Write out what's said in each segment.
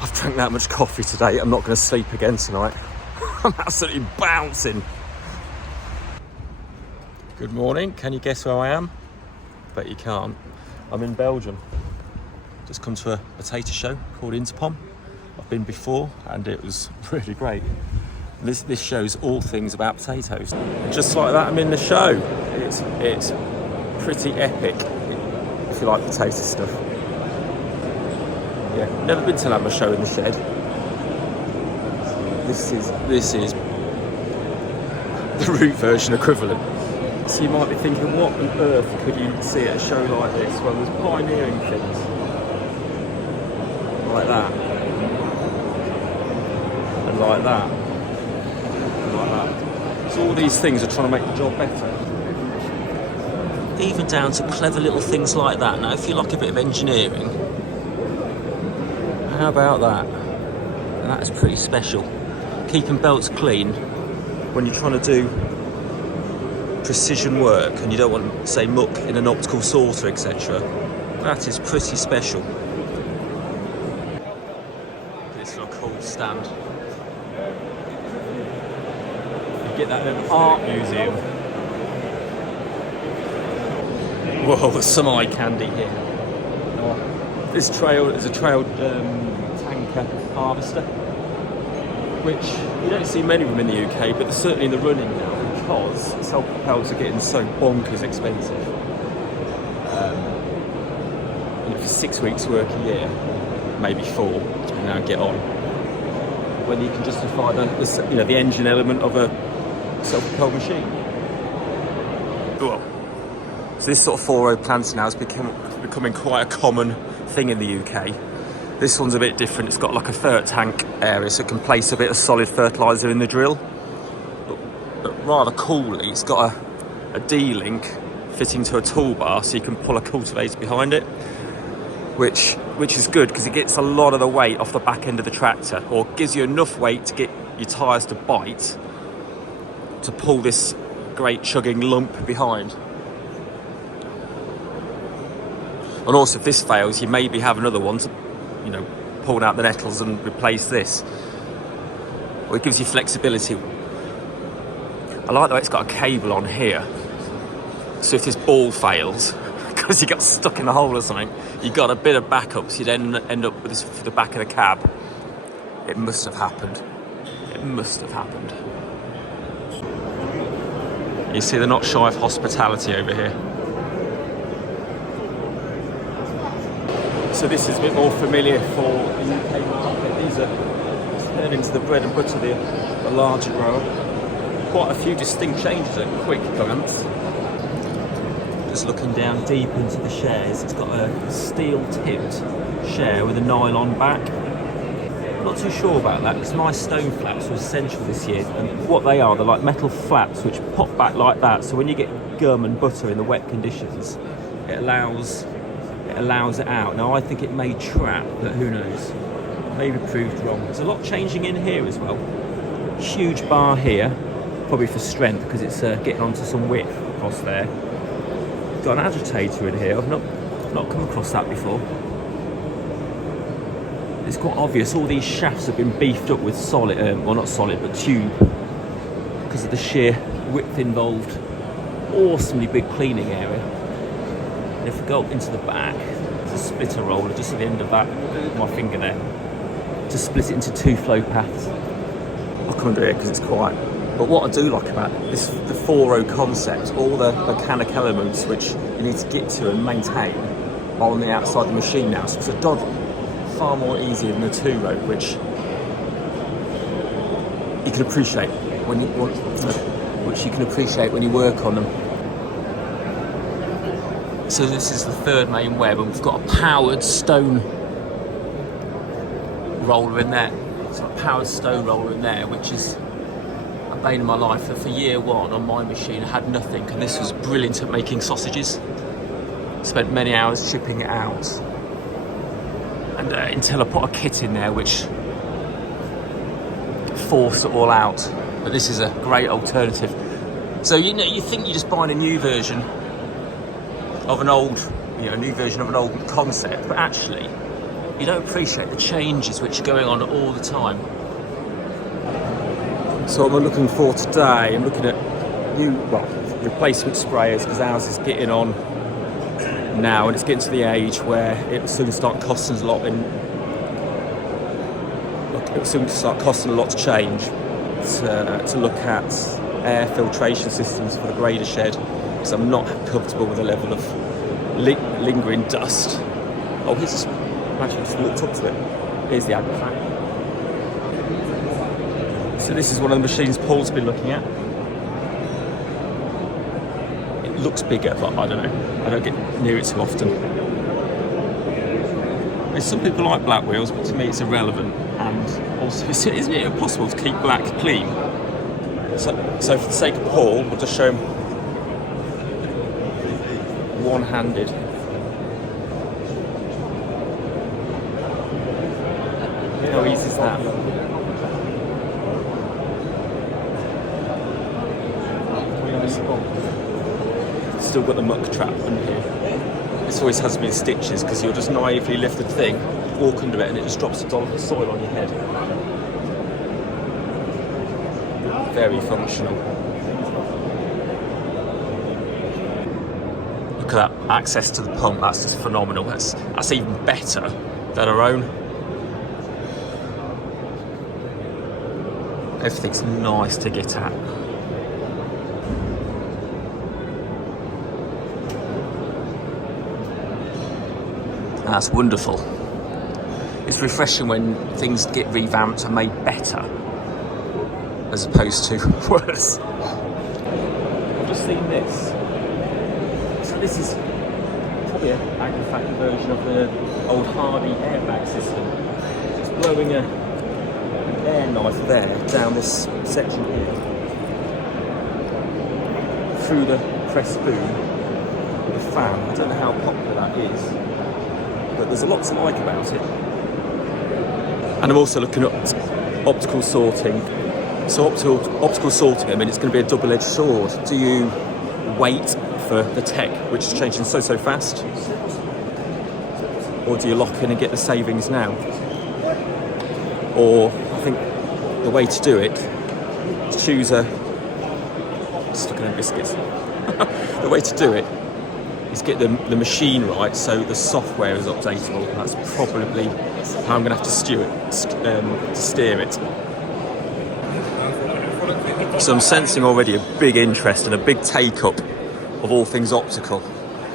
I've drank that much coffee today, I'm not going to sleep again tonight. I'm absolutely bouncing. Good morning, can you guess where I am? Bet you can't. I'm in Belgium. Just come to a potato show called INTERPOM. I've been before and it was really great. This shows all things about potatoes. And just like that, I'm in the show. It's pretty epic if you like potato stuff. Yeah, never been to a show in the shed. This is the root version equivalent. So you might be thinking, what on earth could you see at a show like this? Well, there's pioneering things like that, and like that, and like that. So all these things are trying to make the job better. Even down to clever little things like that. Now, if you like a bit of engineering, how about that? And that is pretty special. Keeping belts clean when you're trying to do precision work and you don't want, say, muck in an optical sorter, etc. That is pretty special. This little cool stand. You get that in an art museum. Whoa, there's some eye candy here. This trail is a trailed tanker harvester, which you don't see many of them in the UK, but they're certainly in the running now because self-propelled are getting so bonkers expensive. For 6 weeks work a year, maybe 4, depending how you get on, when you can justify the engine element of a self-propelled machine. Well, so this sort of 4-row planter now is becoming quite a common thing in the UK. This one's a bit different. It's got like a ferret tank area, so it can place a bit of solid fertiliser in the drill. But rather coolly, it's got a D-link fitting to a toolbar, so you can pull a cultivator behind it, which is good because it gets a lot of the weight off the back end of the tractor, or gives you enough weight to get your tyres to bite to pull this great chugging lump behind. And also, if this fails, you maybe have another one to, pull out the nettles and replace this. Or it gives you flexibility. I like the way it's got a cable on here. So if this ball fails, because you got stuck in a hole or something, you got a bit of backup, so you then end up with this for the back of the cab. It must have happened. It must have happened. You see, they're not shy of hospitality over here. So this is a bit more familiar for the UK market. These are turned into the bread and butter, the larger grower. Quite a few distinct changes at a quick glance. Just looking down deep into the shares, it's got a steel-tipped share with a nylon back. I'm not too sure about that because my stone flaps were essential this year, and what they are, they're like metal flaps which pop back like that, so when you get gum and butter in the wet conditions, it allows it out. Now I think it may trap, but who knows, maybe proved wrong. There's a lot changing in here as well. Huge bar here, probably for strength because it's getting onto some width across there. Got an agitator in here. I've not come across that before. It's quite obvious all these shafts have been beefed up with solid, well not solid but tube, because of the sheer width involved. Awesomely big cleaning area. And if we go into the back, there's a splitter roller just at the end of that, my finger there, to split it into 2 flow paths. I can't do it because it's quiet. But what I do like about this, the 4-row concept, all the mechanic elements which you need to get to and maintain are on the outside of the machine now. So it's a doddle, far more easier than the 2-row, which you can appreciate when you work on them. So this is the third main web, and we've got a powered stone roller in there. So a powered stone roller in there, which is a bane of my life. For year 1 on my machine, I had nothing, and this was brilliant at making sausages. Spent many hours chipping it out, and until I put a kit in there which forced it all out. But this is a great alternative. So you think you're just buying a new version of an old, a new version of an old concept, but actually you don't appreciate the changes which are going on all the time. So what I'm looking for today, I'm looking at replacement sprayers, because ours is getting on now and it's getting to the age where it will soon start costing us a lot to change. To look at air filtration systems for the grader shed, because I'm not comfortable with the level of lingering dust. Oh, here's actually just walked up to it. Here's the agri-fact. So this is one of the machines Paul's been looking at. It looks bigger, but I don't know. I don't get near it too often. There's some people like black wheels, but to me it's irrelevant. And also, isn't it impossible to keep black clean? So for the sake of Paul, we'll just show him one-handed. How easy is that? Still got the muck trap under here. This always has me in stitches, because you'll just naively lift the thing, walk under it, and it just drops the soil on your head. Very functional. Look at that access to the pump, that's just phenomenal. That's even better than our own. Everything's nice to get at. And that's wonderful. It's refreshing when things get revamped and made better, as opposed to worse. I've just seen this. So this is probably an agri-fact version of the old Hardy airbag system. It's blowing an air knife there down this section here, through the press boom with a fan. I don't know how popular that is, but there's a lot to like about it. And I'm also looking at optical sorting. So optical sorting, I mean, it's going to be a double-edged sword. Do you wait for the tech, which is changing so fast, or do you lock in and get the savings now? Or I think the way to do it is choose a... Just looking at biscuits. The way to do it is get the machine right, so the software is updatable. That's probably how I'm going to have to steer it. So I'm sensing already a big interest and a big take-up of all things optical.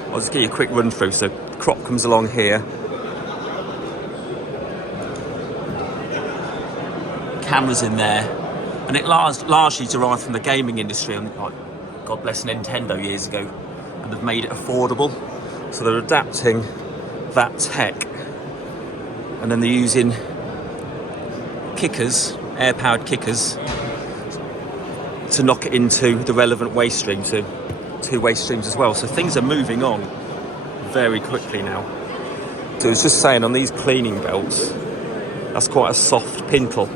I'll just give you a quick run through. So the crop comes along here. Cameras in there. And it largely derived from the gaming industry, and like, God bless Nintendo years ago, and they've made it affordable. So they're adapting that tech, and then they're using kickers, air-powered kickers, to knock it into the relevant waste stream, to two waste streams as well. So things are moving on very quickly now. So I was just saying, on these cleaning belts, that's quite a soft pintle,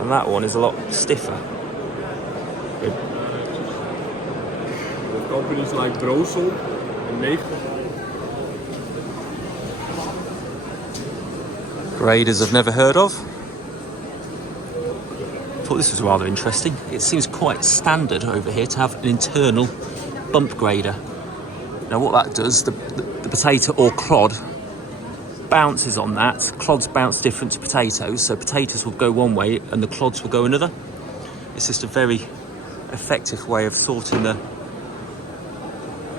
and that one is a lot stiffer. With companies like Roeselare and Graders I've never heard of. Thought this was rather interesting. It seems quite standard over here to have an internal bump grader. Now what that does, the potato or clod bounces on that. Clods bounce different to potatoes, so potatoes will go one way and the clods will go another. It's just a very effective way of sorting the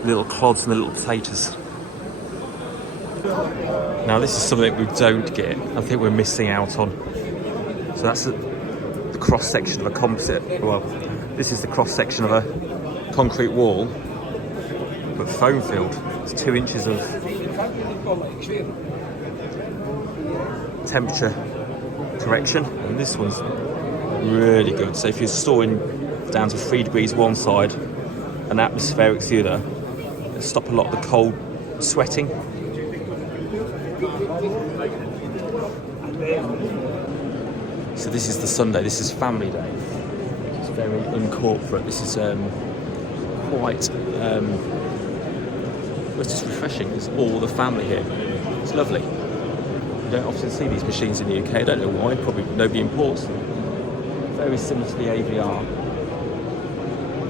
little clods and the little potatoes. Now this is something we don't get, I think we're missing out on. So that's the cross-section of a composite. Well, this is the cross-section of a concrete wall, but foam filled. It's 2 inches of temperature correction, and this one's really good. So if you're storing down to 3 degrees one side and atmospheric the other, it'll stop a lot of the cold sweating. So this is the Sunday, this is family day. It's very uncorporate. This is quite, it's just refreshing. There's all the family here. It's lovely. You don't often see these machines in the UK. I don't know why. Probably nobody imports them. Very similar to the AVR.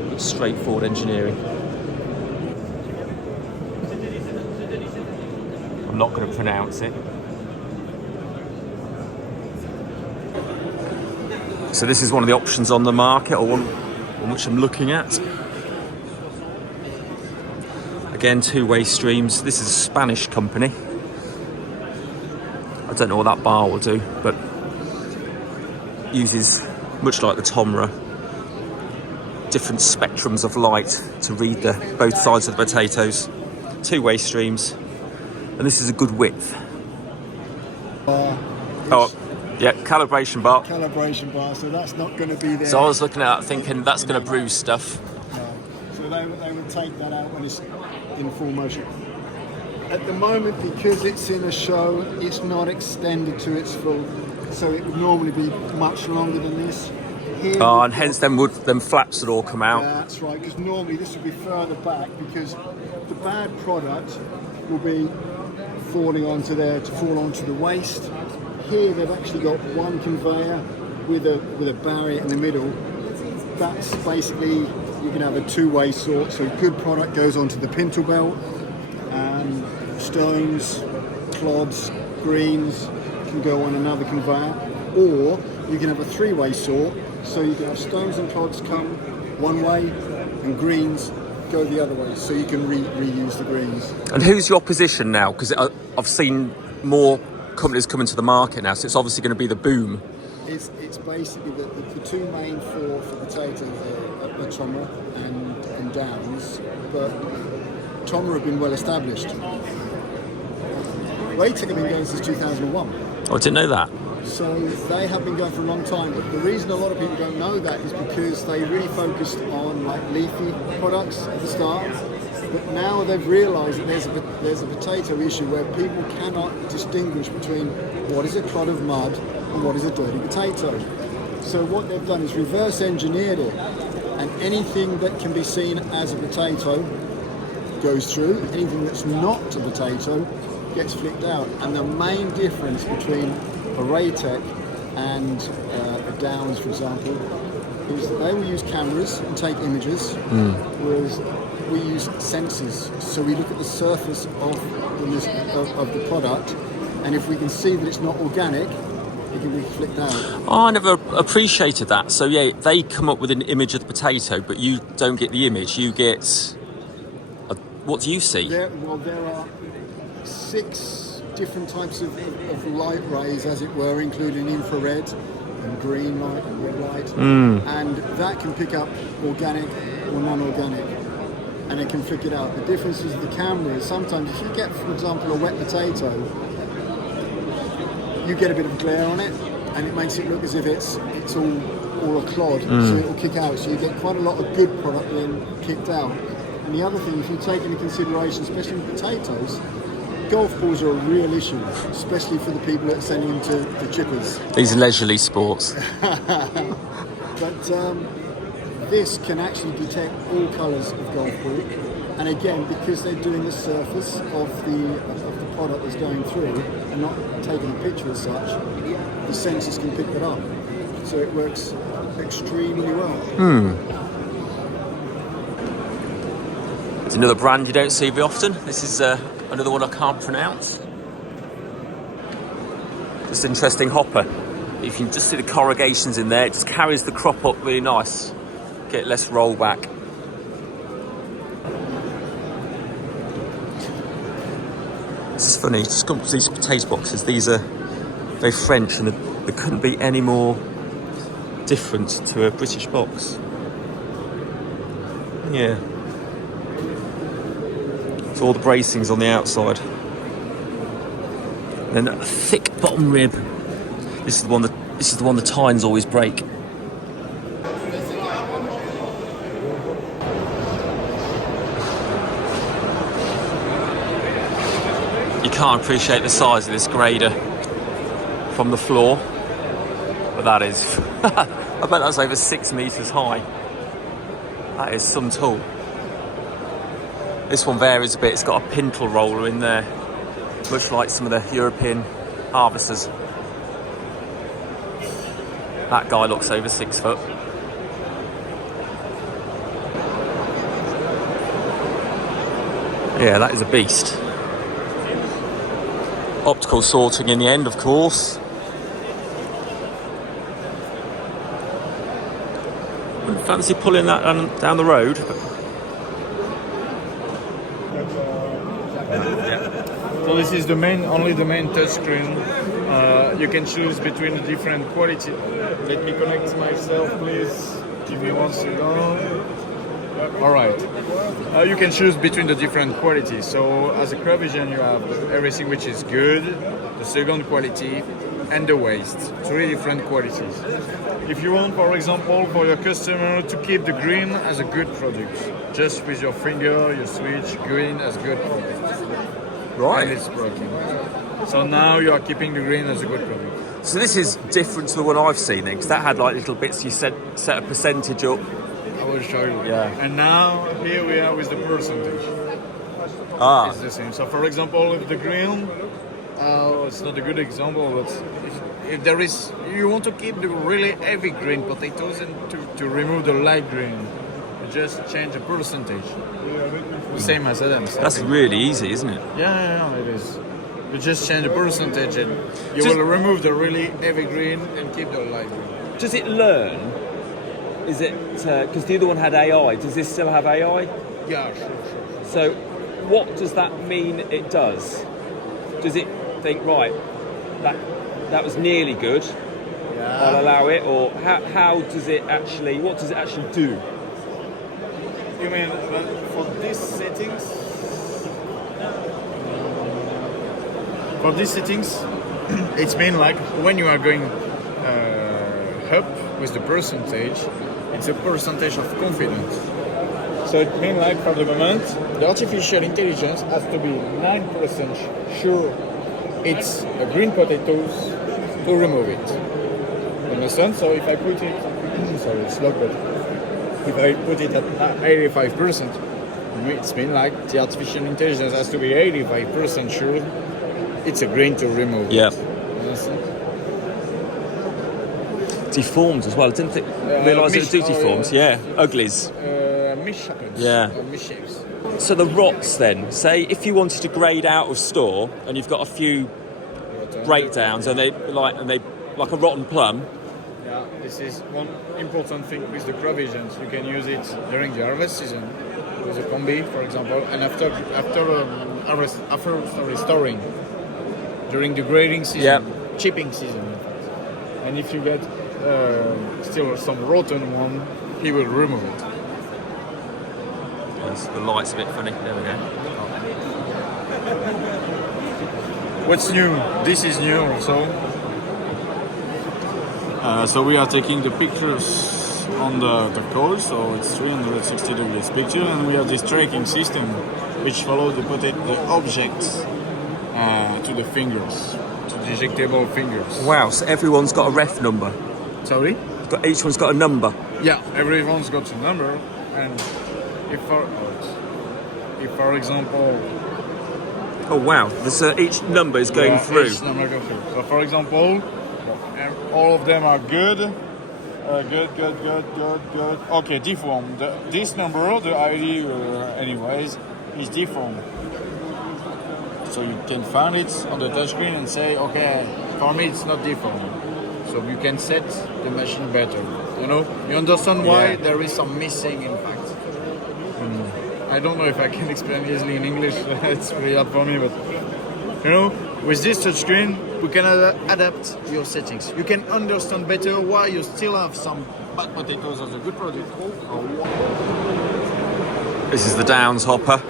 But straightforward engineering. I'm not going to pronounce it. So this is one of the options on the market, or one which I'm looking at. Again, two-way streams. This is a Spanish company. I don't know what that bar will do, but uses, much like the Tomra, different spectrums of light to read both sides of the potatoes. Two-way streams, and this is a good width. Yeah, calibration bar. Calibration bar, so that's not going to be there. So I was looking at that thinking that's going to bruise stuff. No. So they would take that out when it's in full motion. At the moment, because it's in a show, it's not extended to its full, so it would normally be much longer than this. Here, and hence them flaps would all come out. That's right, because normally this would be further back, because the bad product will be falling onto there to fall onto the waste. Here they've actually got one conveyor with a barrier in the middle. That's basically, you can have a two-way sort, so good product goes onto the pintle belt. Stones, clods, greens can go on another conveyor, or you can have a three-way sort, so you can have stones and clods come one way and greens go the other way, so you can reuse the greens. And who's your opposition now? Because I've seen more companies coming to the market now, so it's obviously going to be the boom. It's basically the two main for potatoes are Tomra and Downs, but Tomra have been well established. Raytec have been going since 2001. Oh, I didn't know that. So they have been going for a long time, but the reason a lot of people don't know that is because they really focused on like leafy products at the start. But now they've realised that there's a potato issue where people cannot distinguish between what is a clod of mud and what is a dirty potato. So what they've done is reverse engineered it, and anything that can be seen as a potato goes through, anything that's not a potato gets flicked out. And the main difference between a Raytec and a Downs, for example, is that they will use cameras and take images, whereas we use sensors. So we look at the surface of the product, and if we can see that it's not organic, it can be flicked out. Oh, I never appreciated that. So yeah, they come up with an image of the potato, but you don't get the image. You get what do you see? There are 6 different types of light rays, as it were, including infrared and green light and red light, and that can pick up organic or non-organic, and it can flick it out. The difference is the camera. Sometimes if you get, for example, a wet potato, you get a bit of glare on it, and it makes it look as if it's all a clod, so it will kick out. So you get quite a lot of good product being kicked out. And the other thing, if you take into consideration, especially with potatoes, golf balls are a real issue, especially for the people that are sending them to the chippers. These leisurely sports. But this can actually detect all colours of golf ball, and again, because they're doing the surface of the product that's going through and not taking a picture as such, the sensors can pick that up. So it works extremely well. It's another brand you don't see very often. This is another one I can't pronounce. Just interesting hopper. If you just see the corrugations in there, it just carries the crop up really nice. Get less rollback. This is funny, just come to these potato boxes. These are very French, and they couldn't be any more different to a British box. Yeah. So all the bracings on the outside. Then a thick bottom rib. This is the one the tines always break. You can't appreciate the size of this grader from the floor, but that is, I bet that's over 6 meters high. That is some tool. This one varies a bit. It's got a pintle roller in there, much like some of the European harvesters. That guy looks over 6 foot. Yeah, that is a beast. Optical sorting in the end, of course. Wouldn't fancy pulling that down the road. So this is only the main touchscreen. You can choose between the different quality. Let me connect myself, please. Give me 1 second. All right. You can choose between the different qualities. So as a Crovision, you have everything which is good, the second quality, and the waste. 3 different qualities. If you want, for example, for your customer to keep the green as a good product, just with your finger, you switch green as good product. Right. And it's working. So now you are keeping the green as a good product. So this is different to the one I've seen then, because that had like little bits you set a percentage up. I will show you. Yeah. And now here we are with the percentage. Ah. It's the same. So for example, if the green, it's not a good example, but if there is, you want to keep the really heavy green potatoes and to remove the light green, you just change the percentage. Same as Adam's. That's really easy, isn't it? Yeah, it is. You just change the percentage and you will remove the really heavy green and keep the light green. Does it learn? Is it, because the other one had AI, does this still have AI? Yeah, sure. So what does that mean it does? Does it think, right, that was nearly good, I'll allow it, or how does it actually, what does it actually do? You mean for these settings? For these settings, it's mean like when you are going up with the percentage, it's a percentage of confidence. So it means like for the moment, the artificial intelligence has to be 9% sure it's a green potatoes to remove it. You understand? So if I put it, sorry, it's locked, but if I put it at 85%, it's mean like the artificial intelligence has to be 85% sure it's a green to remove. Yeah. It. You understand? Deformed as well. I didn't realise it was deformed. Yeah, uglies. Misshapes. Yeah. Misshapes. So the rots then, say if you wanted to grade out of store and you've got a few breakdowns and they like a rotten plum. Yeah, this is one important thing with the provisions. You can use it during the harvest season with a combi, for example, and after storing during the grading season, chipping season. And if you get still some rotten one, he will remove it. Yes, the light's a bit funny. There we go. What's new? This is new also. So we are taking the pictures on the code, so it's 360 degrees picture, and we have this tracking system which follows the objects to the fingers, to the ejectable fingers. Wow, so everyone's got a ref number. Sorry? Each one's got a number. Yeah, everyone's got a number, and if for example... Oh wow, each number is going through. Each number goes through. So for example, all of them are good. Good. Okay, deformed. This number, the ID, anyways, is deformed. So you can find it on the touchscreen and say, okay, for me it's not deformed. So you can set the machine better. You know, you understand why there is some missing, in fact. I don't know if I can explain easily in English. It's really hard for me, but you know, with this touchscreen, we can adapt your settings. You can understand better why you still have some bad potatoes as a good product. This is the Downs hopper.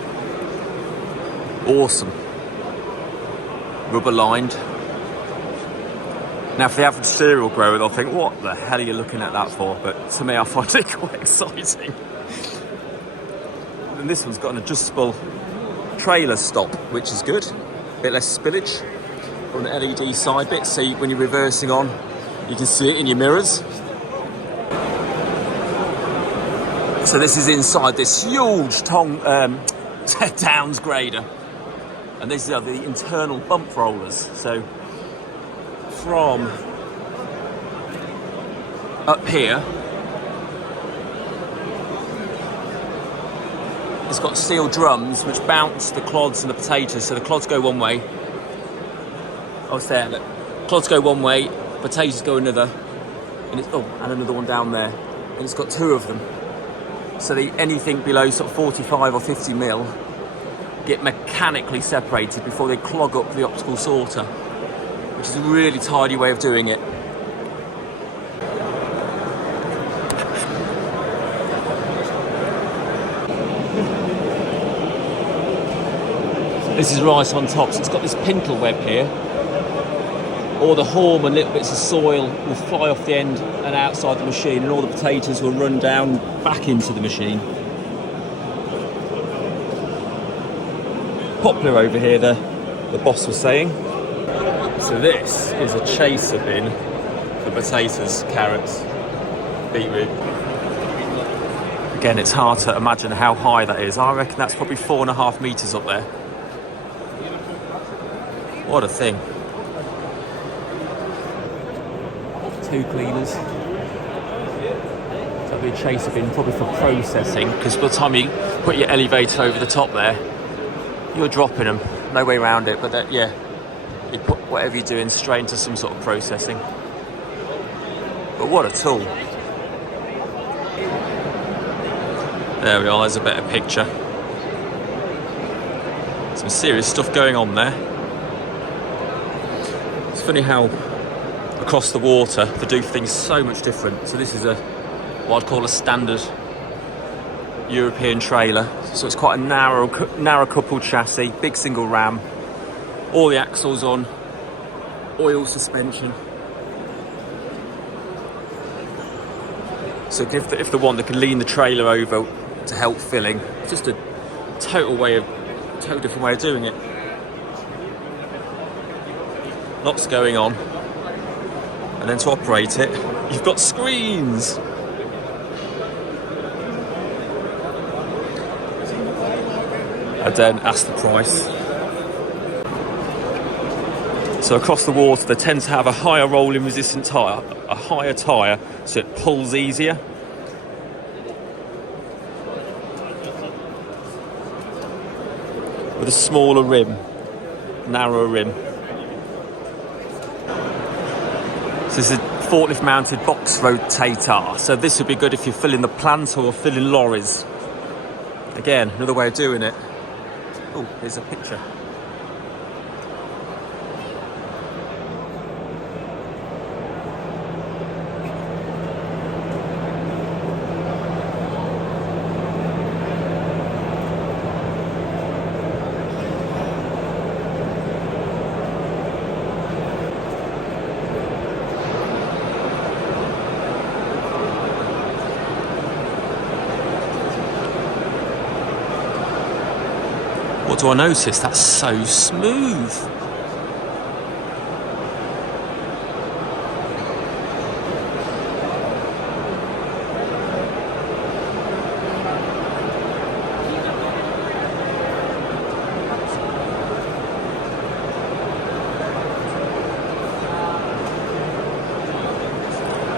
Awesome. Rubber lined. Now for the average cereal grower, they'll think, what the hell are you looking at that for? But to me, I find it quite exciting. And this one's got an adjustable trailer stop, which is good. A bit less spillage on the LED side bit, so when you're reversing on, you can see it in your mirrors. So this is inside this huge Downs grader. And these are the internal bump rollers. So from up here. It's got steel drums which bounce the clods and the potatoes. So the clods go one way. Oh, it's there. Look. Clods go one way, potatoes go another, and it's and another one down there. And it's got two of them. So anything below sort of 45 or 50 mil get mechanically separated before they clog up the optical sorter, which is a really tidy way of doing it. This is rice on top, so it's got this pintle web here. All the haulm and little bits of soil will fly off the end and outside the machine, and all the potatoes will run down back into the machine. Popular over here, the boss was saying. So this is a chaser bin for potatoes, carrots, beetroot. Again, it's hard to imagine how high that is. I reckon that's probably 4.5 meters up there. What a thing. 2 cleaners. So that'll be a chaser bin probably for processing, because by the time you put your elevator over the top there, you're dropping them. No way around it, but yeah, you put whatever you're doing straight into some sort of processing. But what a tool. There we are, there's a better picture. Some serious stuff going on there. It's funny how across the water they do things so much different. So this is what I'd call a standard European trailer. So it's quite a narrow coupled chassis, big single ram, all the axles on, oil suspension. So if the one that can lean the trailer over to help filling, it's just a total different way of doing it. Lots going on. And then to operate it, you've got screens. And then ask the price. So across the water, they tend to have a higher rolling resistant tyre, a higher tyre, so it pulls easier. With a smaller rim, narrower rim. So this is a forklift mounted box rotator. So this would be good if you're filling the plant or filling lorries. Again, another way of doing it. Oh, here's a picture. What do I notice? That's so smooth.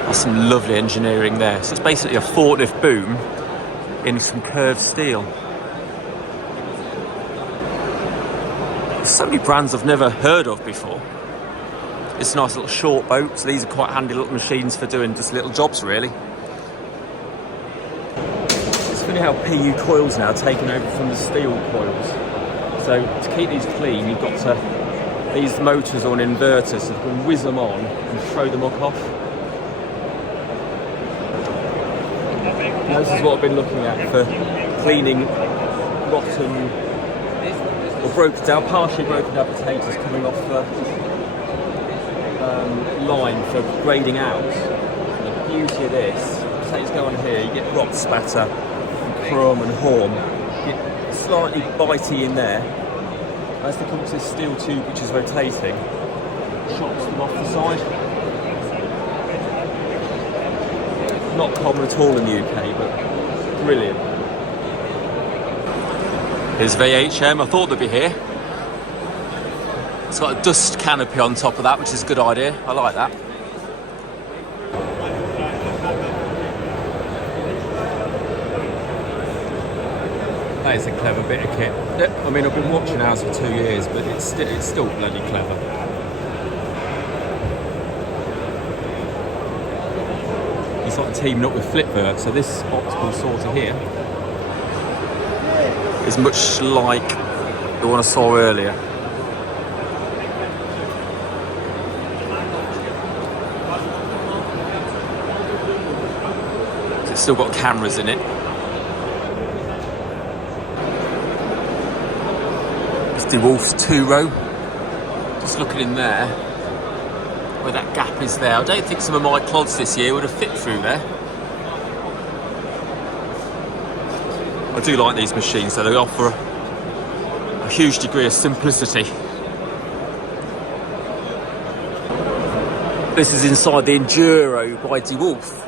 That's some lovely engineering there. So it's basically a forklift boom in some curved steel. So many brands I've never heard of before. It's a nice little short boat, so these are quite handy little machines for doing just little jobs, really. It's funny how PU coils now are taken over from the steel coils. So to keep these clean, you've got to, these motors are on inverters, so you can whiz them on and throw the muck off. Now this is what I've been looking at for cleaning rotten or partially broken down potatoes coming off the line for grading out. And the beauty of this, potatoes go on here, you get rot spatter, crumb and haulm. You get slightly bitey in there. As they come to this steel tube which is rotating, chops them off the side. Not common at all in the UK, but brilliant. Here's VHM, I thought they'd be here. It's got a dust canopy on top of that, which is a good idea. I like that. That is a clever bit of kit. I mean, I've been watching ours for 2 years, but it's still bloody clever. It's like teaming up with Flipvert, so this optical sorter here is much like the one I saw earlier. It's still got cameras in it. Dewulf's 2-row. Just looking in there, where that gap is there. I don't think some of my clods this year would have fit through there. I do like these machines, so they offer a huge degree of simplicity. This is inside the Enduro by Dewulf.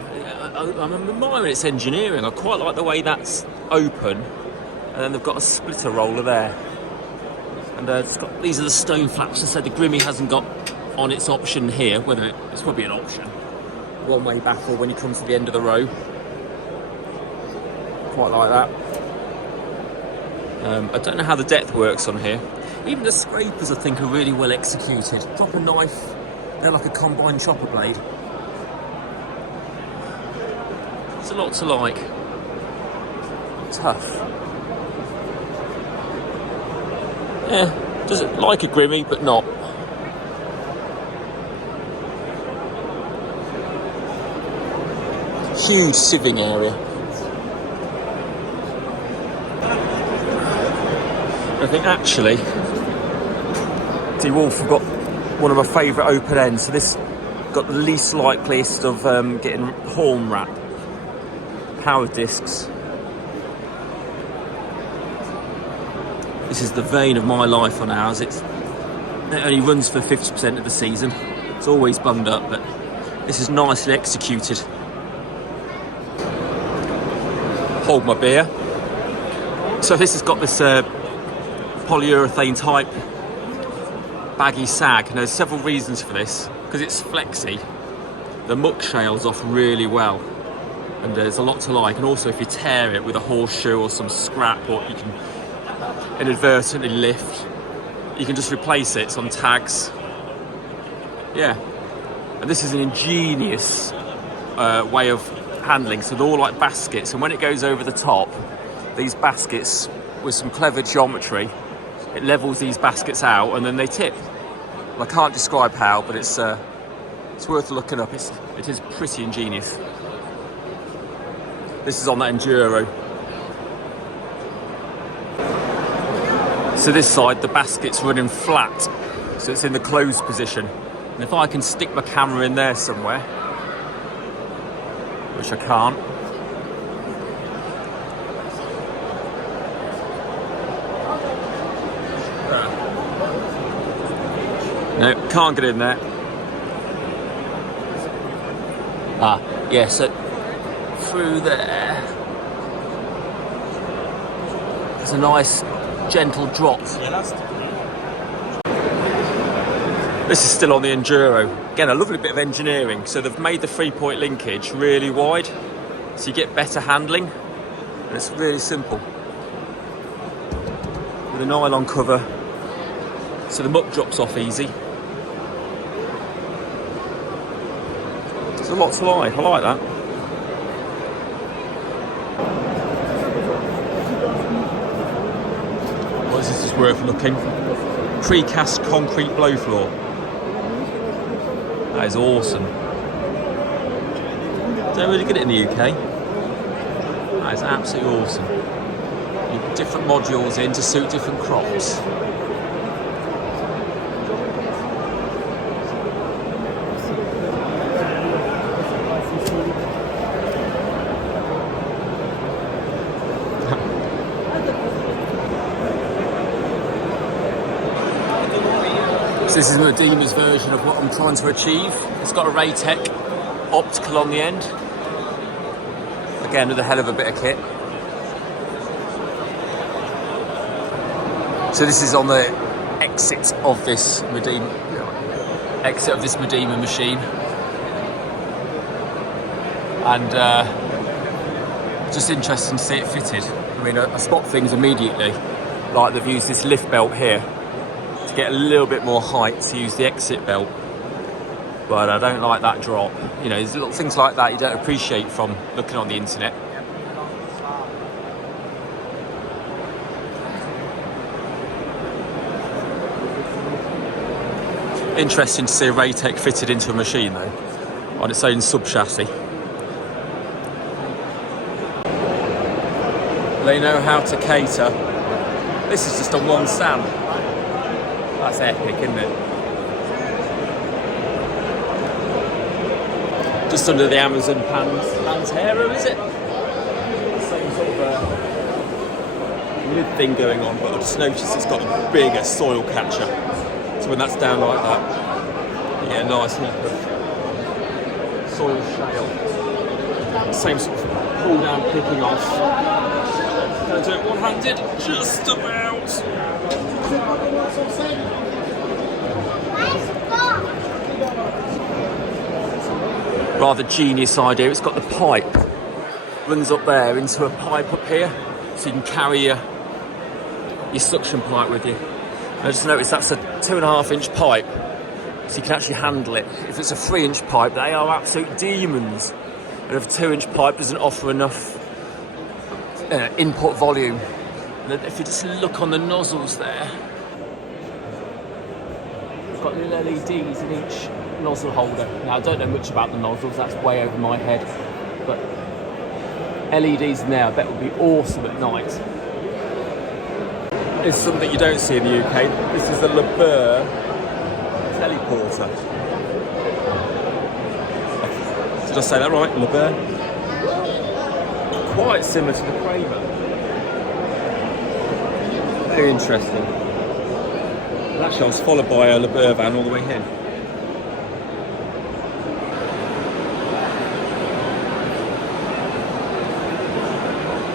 I'm admiring its engineering. I quite like the way that's open, and then they've got a splitter roller there. And these are the stone flaps. I said the Grimmy hasn't got on its option here, whether it's probably an option. One-way baffle when you come to the end of the row. Quite like that. I don't know how the depth works on here. Even the scrapers I think are really well executed. Proper knife, they're like a combined chopper blade. There's a lot to like. Tough. Yeah, does it like a Grimmy, but not. Huge sieving area. I think actually, Dewulf have got one of my favourite open ends. So this got the least likeliest of getting horn wrap. Power discs. This is the vein of my life on ours. It only runs for 50% of the season. It's always bunged up, but this is nicely executed. Hold my beer. So this has got this polyurethane type baggy sag, and there's several reasons for this. Because it's flexy, the muck shales off really well, and there's a lot to like. And also if you tear it with a horseshoe or some scrap, or you can inadvertently lift, you can just replace it. It's on tags. Yeah, and this is an ingenious way of handling. So they're all like baskets, and when it goes over the top, these baskets with some clever geometry, it levels these baskets out and then they tip. I can't describe how, but it's worth looking up. It is pretty ingenious. This is on that Enduro. So this side, the basket's running flat, so it's in the closed position. And if I can stick my camera in there somewhere, which I can't, no, can't get in there. Ah, yeah, so through there, there's a nice gentle drop. This is still on the Enduro. Again, a lovely bit of engineering. So they've made the 3-point linkage really wide, so you get better handling, and it's really simple. With a nylon cover, so the muck drops off easy. There's a lot to like. I like that. This is worth looking. Precast concrete blow floor. That is awesome. Don't really get it in the UK. That is absolutely awesome. You put different modules in to suit different crops. So this is an Adima's version of what I'm trying to achieve. It's got a Raytech optical on the end. Again, with a hell of a bit of kit. So this is on the exit of this Medema machine, and just interesting to see it fitted. I mean, I spot things immediately, like they've used this lift belt here to get a little bit more height to use the exit belt, but I don't like that drop. You know, there's little things like that you don't appreciate from looking on the internet. Interesting to see a Raytec fitted into a machine though, on its own sub-chassis. They know how to cater. This is just on one stand. That's epic, isn't it? Just under the Amazon Pantera, is it? Same sort of lid thing going on, but I just noticed it's got a bigger soil catcher. So when that's down like that, you get a nice heap of soil shale. Same sort of pull down picking off. Gonna do it one-handed, just about. Rather genius idea. It's got the pipe, runs up there into a pipe up here, so you can carry your suction pipe with you. I just noticed that's a 2.5-inch pipe, so you can actually handle it. If it's a 3-inch pipe, they are absolute demons. And if a 2-inch pipe doesn't offer enough input volume, and if you just look on the nozzles there, it's got little LEDs in each nozzle holder. Now I don't know much about the nozzles, that's way over my head, but LEDs in there I bet would be awesome at night. It's something you don't see in the UK. This is the LeBur teleporter. Did I say that right? LeBur? Quite similar to the Kramer. Very interesting. And actually I was followed by a LeBur van all the way here.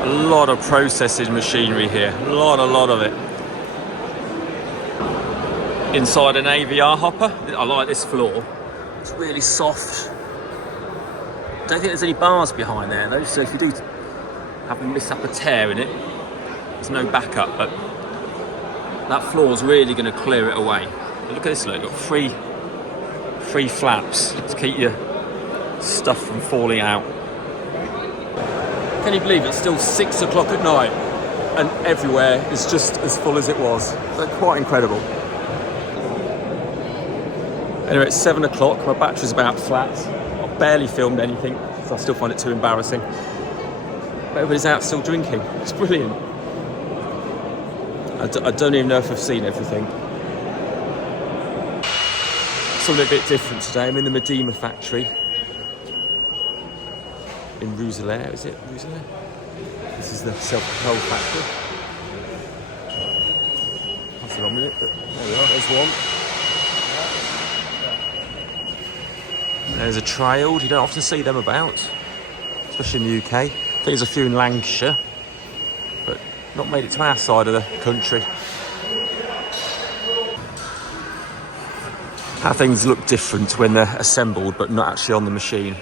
A lot of processing machinery here, a lot of it. Inside an AVR hopper, I like this floor. It's really soft. Don't think there's any bars behind there though, so if you do have a mishap, a tear in it, there's no backup, but that floor's really going to clear it away. But look at this, look, you've got three flaps to keep your stuff from falling out. Can you believe it's still 6 o'clock at night and everywhere is just as full as it was? That's quite incredible. Anyway, it's 7 o'clock, my battery's about flat. I've barely filmed anything, so I still find it too embarrassing. But everybody's out still drinking, it's brilliant. I don't even know if I've seen everything. Something a bit different today, I'm in the Medema factory. In Roeselare, is it? Roeselare? This is the self-control factory. That's a minute, but there we are, there's one. There's a trailed, you don't often see them about, especially in the UK. I think there's a few in Lancashire, but not made it to our side of the country. How things look different when they're assembled, but not actually on the machine.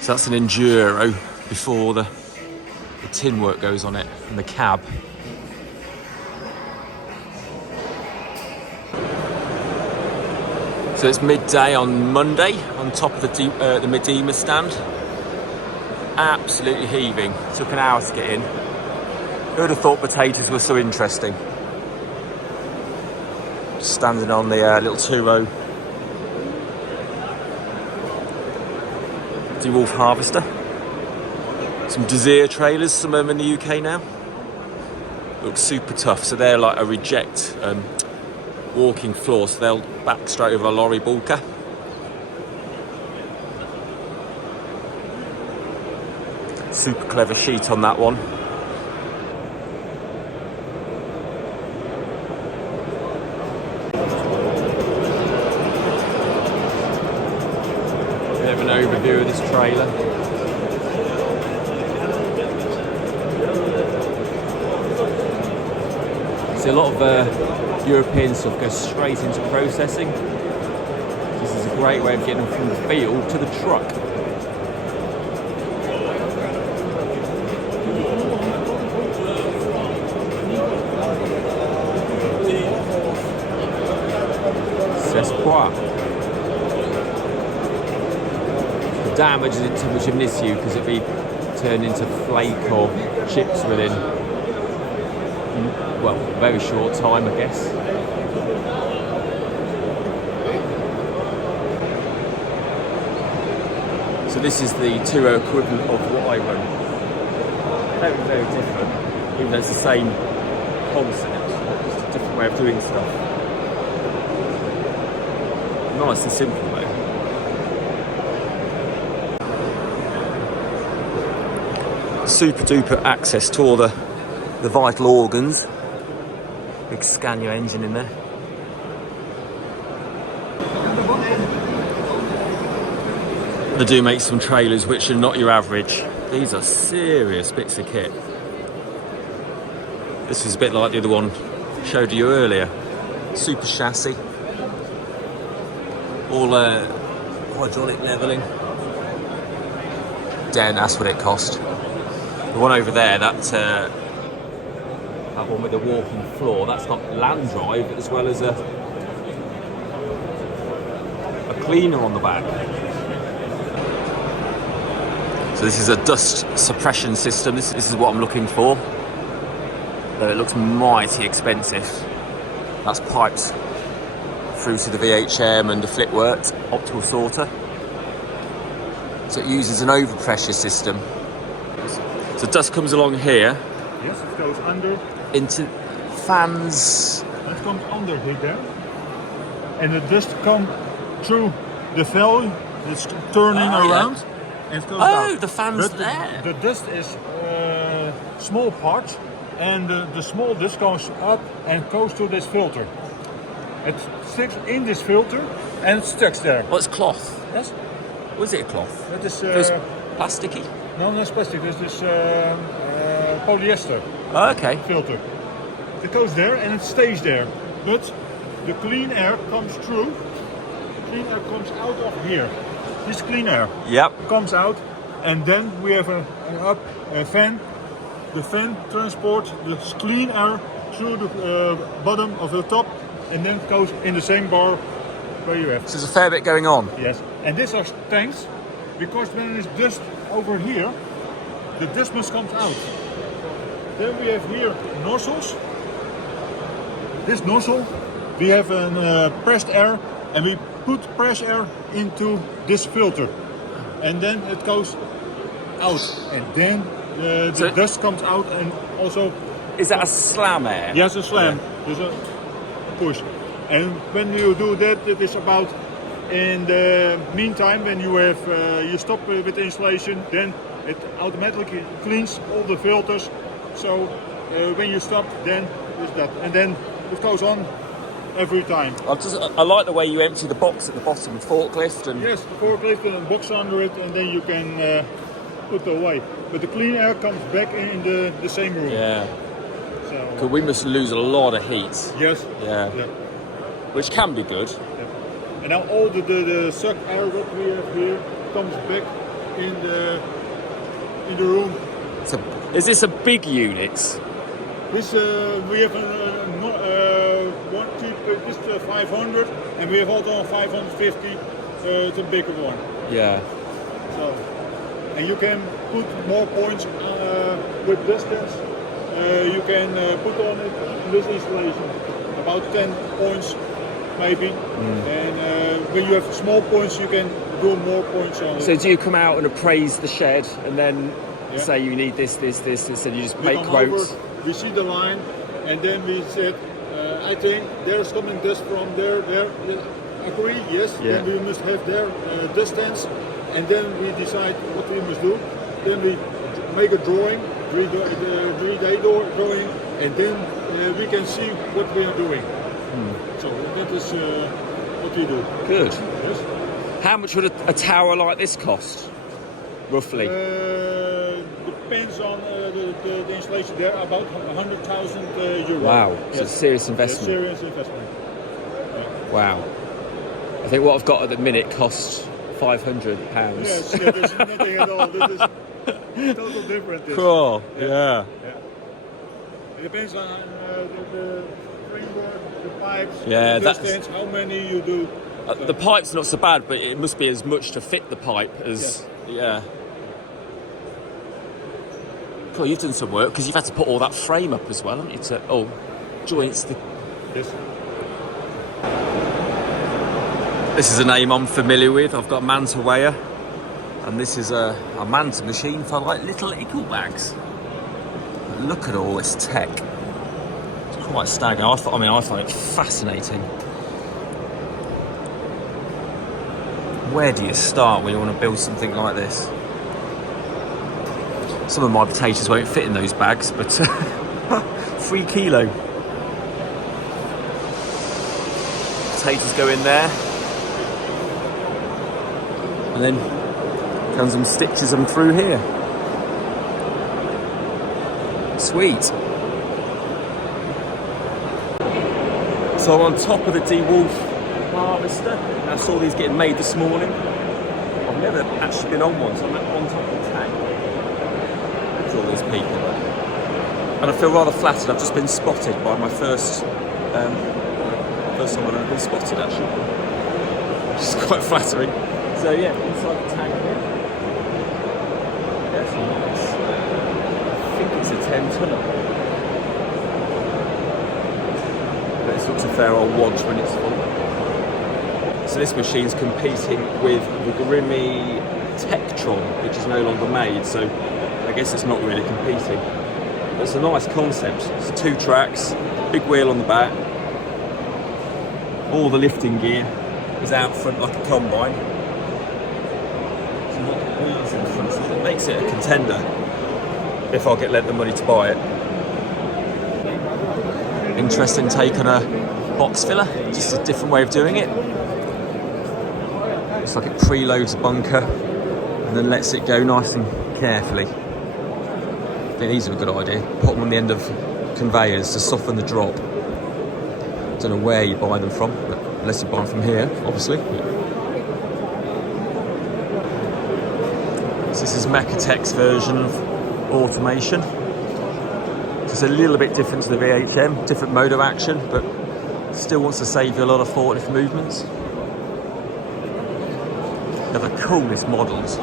So that's an Enduro before the tin work goes on it, and the cab. So it's midday on Monday, on top of the Medema stand. Absolutely heaving. Took an hour to get in. Who would have thought potatoes were so interesting? Just standing on the little 2-row Dewulf harvester. Some Desire trailers, some of them in the UK now. Look super tough, so they're like a reject walking floor, so they'll back straight over a lorry bulker. Super clever sheet on that one. Bit of an overview of this trailer. See, a lot of European stuff goes straight into processing. This is a great way of getting them from the field to the truck. C'est quoi? The damage isn't too much of an issue because it'll be turned into flake or chips within, well, a very short time, I guess. So this is the 2-row equivalent of what I run. Very, very different, even though it's the same concept, just a different way of doing stuff. Nice and simple though. Super duper access to all the vital organs. Big Scania engine in there. They do make some trailers which are not your average. These are serious bits of kit. This is a bit like the other one I showed you earlier. Super chassis. All hydraulic levelling. Damn, that's what it cost. The one over there, that one with the walking floor, that's not land drive as well as a cleaner on the back. So this is a dust suppression system. This is what I'm looking for. Though it looks mighty expensive. That's pipes through to the VHM and the Flitworth optical sorter. So it uses an overpressure system. So dust comes along here. Yes, it goes under. Into fans. It comes under here. And the dust comes through the valve. It's turning around. Yeah. And it goes out. The fan's but there. The dust is small parts. And the small dust goes up and goes to this filter. It sticks in this filter and it sticks there. Well, it's cloth. Yes. Was it a cloth? That is It was plasticky? no, not plastic. This is polyester Oh, okay. filter. It goes there and it stays there. But the clean air comes through. Clean air comes out of here. This clean air Yep. comes out, and then we have a fan. The fan transports the clean air through the bottom of the top, and then goes in the same bar where you have. So there's a fair bit going on. Yes, and these are tanks, because when there's dust over here, the dust must come out. Then we have here nozzles. This nozzle, we have a pressed air, and we put pressed air into this filter, and then it goes out, and then the dust comes out, and also. Is that a slam air? Yes, a slam. There's a push. And when you do that, it is about, in the meantime, when you have you stop with the installation, then it automatically cleans all the filters. So when you stop, then is that, and then it goes on every time. I like the way you empty the box at the bottom, forklift and. Yes, the forklift and a box under it, and then you can put it away. But the clean air comes back in the same room. Yeah. So, Because we must lose a lot of heat. yes. Yeah. Which can be good. Yeah. And now all the suck air that we have here comes back in the room. So, is this a big unit? This we have one cheap, this 500, and we have also a 550. It's a bigger one. Yeah. So, and you can put more points with distance. You can put on it in this installation about 10 points maybe. And when you have small points, you can do more points on it. So do you come out and appraise the shed and then say you need this, and you just We make come quotes? over, we see the line, and then we said, I think there's coming dust from there. Agree? Yes. Yeah. Then we must have their distance, and then we decide what we must do. Then we make a drawing, 3D drawing, and then we can see what we are doing. So that is what we do. Good. Yes. How much would a tower like this cost? roughly? Depends on the installation. They're about 100,000 euro. Wow, so it's a serious investment. Serious investment. Wow. I think what I've got at the minute costs £500. Yes, there's nothing at all. This is total different. Cool. Yeah. It depends on the framework, the pipes, Yeah, the distance, how many you do. The pipe's not so bad, but it must be as much to fit the pipe as yeah. Cool, you've done some work because you've had to put all that frame up as well, haven't you? To joints. Yes. This is a name I'm familiar with. I've got Manta Weyer, and this is a Manta machine for like little ickle bags. But look at all this tech. It's quite staggering. I find it fascinating. Where do you start when you want to build something like this? Some of my potatoes won't fit in those bags, but 3 kilo. Potatoes go in there. And then comes and stitches them through here. Sweet. So I'm on top of the Dewulf harvester. And I saw these getting made this morning. I've never actually been on one, so I'm on top of the tank. Look at all these people. And I feel rather flattered. I've just been spotted by my first time I've been spotted actually. Which is quite flattering. So yeah, inside the tank here. That's nice. I think it's a 10-tonner. But this looks a fair old wodge when it's full. So this machine's competing with the Grimmy Tektron, which is no longer made, so I guess it's not really competing. But it's a nice concept. It's 2 tracks, big wheel on the back. All the lifting gear is out front like a combine. It makes it a contender if I get lent the money to buy it. Interesting take on a box filler, just a different way of doing it. Looks like it preloads a bunker and then lets it go nice and carefully. I think these are a good idea. Put them on the end of conveyors to soften the drop. Don't know where you buy them from, but unless you buy them from here, obviously. So this is Mechatech's version of automation. It's a little bit different to the VHM, different mode of action, but still wants to save you a lot of forklift movements. They're the coolest models.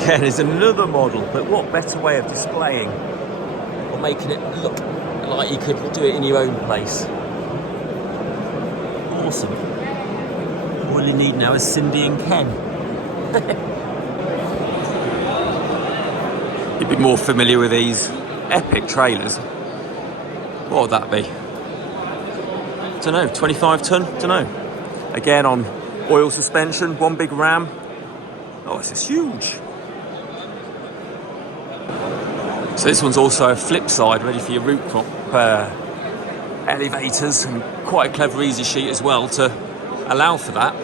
Again, is another model, but what better way of displaying or making it look like you could do it in your own place. Awesome. All you need now is Cindy and Ken. You'd be more familiar with these epic trailers. What would that be? Don't know, 25 ton? Don't know. Again on oil suspension, one big ram. Oh, this is huge. So this one's also a flip side, ready for your root crop elevators, and quite a clever easy sheet as well to allow for that.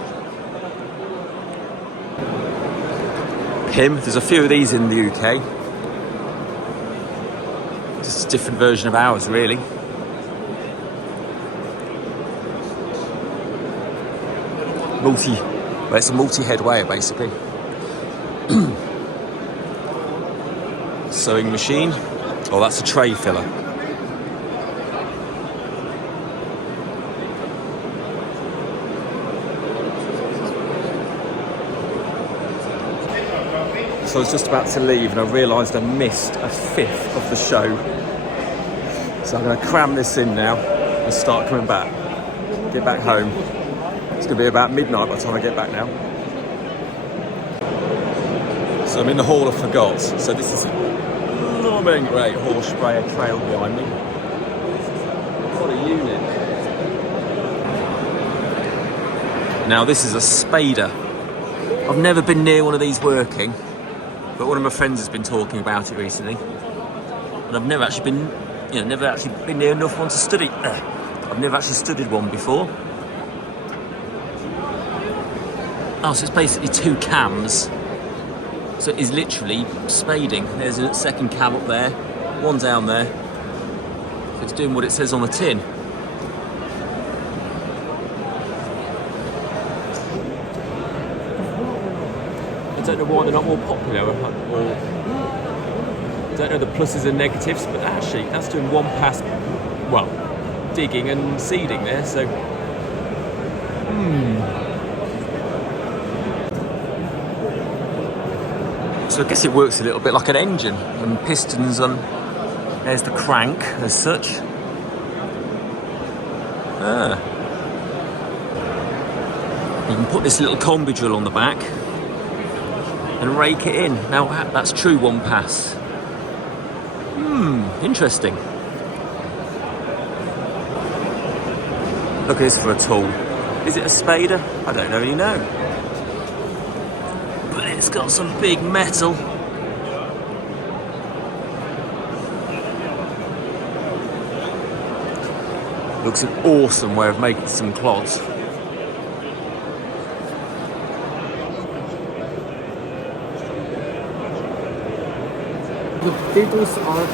There's a few of these in the UK. Just a different version of ours, really. Well, it's a multi-head weigher, basically. Sewing machine. Oh, that's a tray filler. So I was just about to leave and I realised I missed a fifth of the show. So I'm going to cram this in now and start coming back. Get back home. It's going to be about midnight by the time I get back now. So I'm in the Hall of Forgot. So this is a blooming great horse sprayer trail behind me. What a unit. Now this is a spader. I've never been near one of these working, but one of my friends has been talking about it recently. And I've never actually been you know, never actually been near enough one to study. I've never actually studied one before. Oh, so it's basically 2 cams. So it is literally spading. There's a second cam up there, one down there. So it's doing what it says on the tin. I don't know why they're not more popular, or I don't know the pluses and negatives, but actually that's doing 1 pass, well, digging and seeding there, so So I guess it works a little bit like an engine, and pistons on. There's the crank as such. You can put this little combi drill on the back and rake it in. Now that's true 1 pass. Interesting. Look at this for a tool. Is it a spader? I don't really know. But it's got some big metal. Looks an awesome way of making some clods. The potatoes are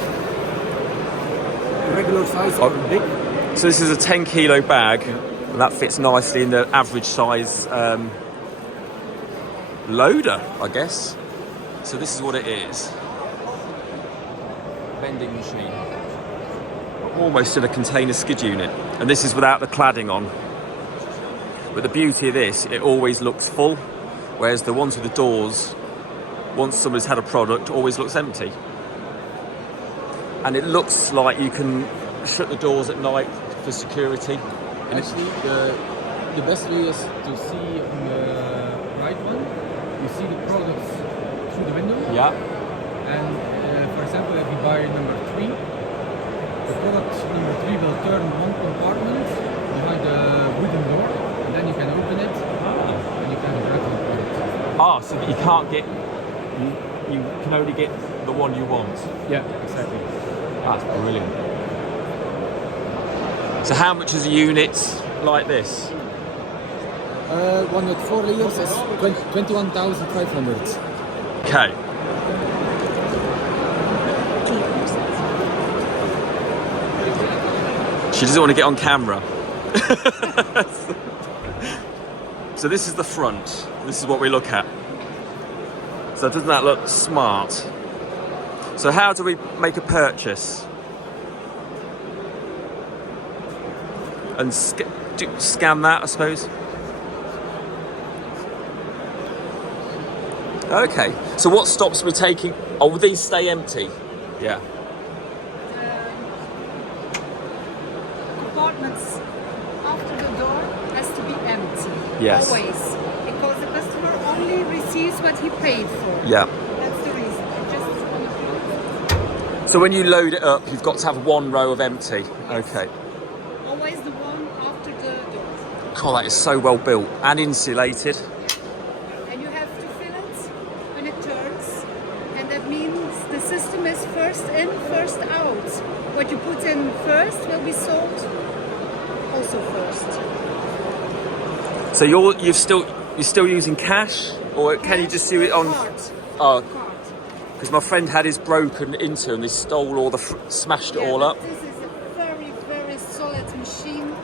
regular size or big? So this is a 10 kilo bag, and that fits nicely in the average size loader, I guess. So this is what it is. Vending machine. Almost in a container skid unit, and this is without the cladding on. But the beauty of this, it always looks full, whereas the ones with the doors, once somebody's had a product, always looks empty. And it looks like you can shut the doors at night for security. Actually, the best way is to see on the right one, you see the products through the window. Yeah. And for example, if you buy number 3, the product number 3 will turn one compartment behind the wooden door, and then you can open it and you can grab the product. So that you can't get, you can only get the one you want. Yeah, exactly. That's brilliant. So how much is a unit like this? One with 4 layers is 21,500. Okay. She doesn't want to get on camera. So this is the front. This is what we look at. So doesn't that look smart? So how do we make a purchase? And scan that, I suppose. Okay. So what stops me taking? Oh, will these stay empty? Yeah. Compartments after the door has to be empty. Yes. Always. Because the customer only receives what he paid for. Yeah. That's the reason. So when you load it up, you've got to have 1 row of empty. Okay. Always the one after the door. God, that is so well built and insulated. And you have to fill it when it turns. And that means the system is first in, first out. What you put in first will be sold also first. So you're still using cash, or can you just do it on? Card. Oh, Card. because my friend had his broken into and they stole all the, smashed it all but up. This is a very, very solid machine.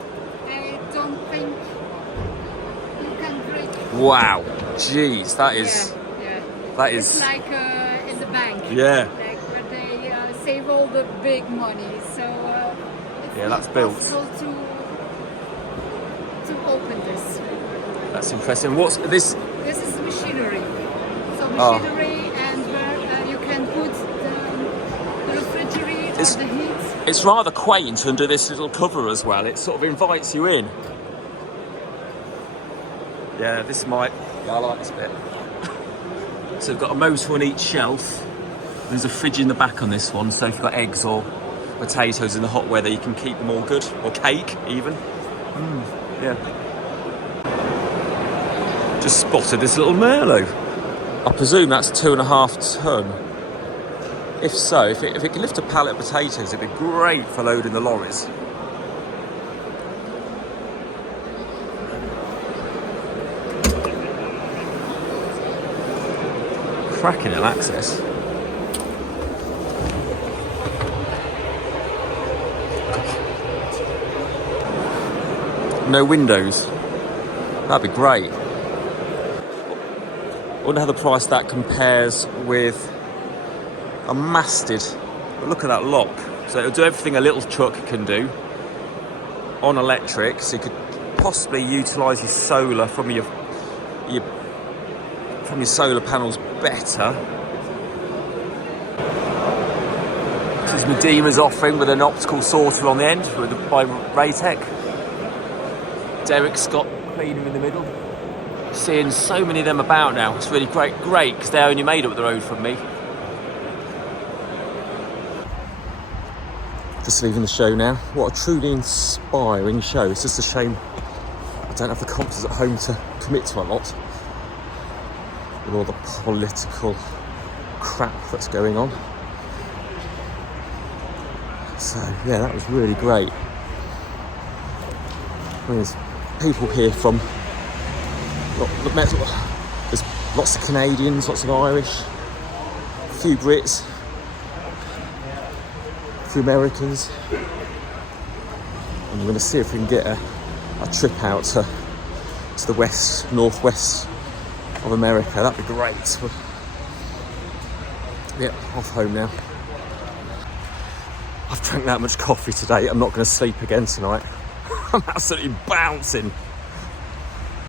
I don't think you can break it. Wow, jeez, that is that It's is like in the bank. Yeah. Like where they save all the big money. So it's Yeah, not that's built. possible to open this. that's impressive. What's this? This is machinery. So Oh. machinery and where you can put the refrigerator or It's- the heat. It's rather quaint under this little cover as well. It sort of invites you in. Yeah, this might. Yeah, I like this bit. So we've got a motor on each shelf. There's a fridge in the back on this one, so if you've got eggs or potatoes in the hot weather, you can keep them all good, or cake even. Yeah. Just spotted this little Merlot. I presume that's 2.5 ton. If so, if it can lift a pallet of potatoes, it'd be great for loading the lorries. Cracking in access. No windows. That'd be great. I wonder how the price that compares with a masted. But look at that lock. So it'll do everything a little truck can do on electric. So you could possibly utilise your solar from your solar panels better. This is Medema's offering with an optical sorter on the end by Raytech. Derek Scott cleaning in the middle. Seeing so many of them about now. It's really great because they're only made up the road from me. Just leaving the show now. What a truly inspiring show. It's just a shame I don't have the confidence at home to commit to a lot with all the political crap that's going on. So yeah, that was really great. There's people here from, there's lots of Canadians, lots of Irish, a few Brits, a few Americans, and we're going to see if we can get a trip out to the northwest of America. That'd be great. Yep, off home now. I've drank that much coffee today. I'm not going to sleep again tonight. I'm absolutely bouncing.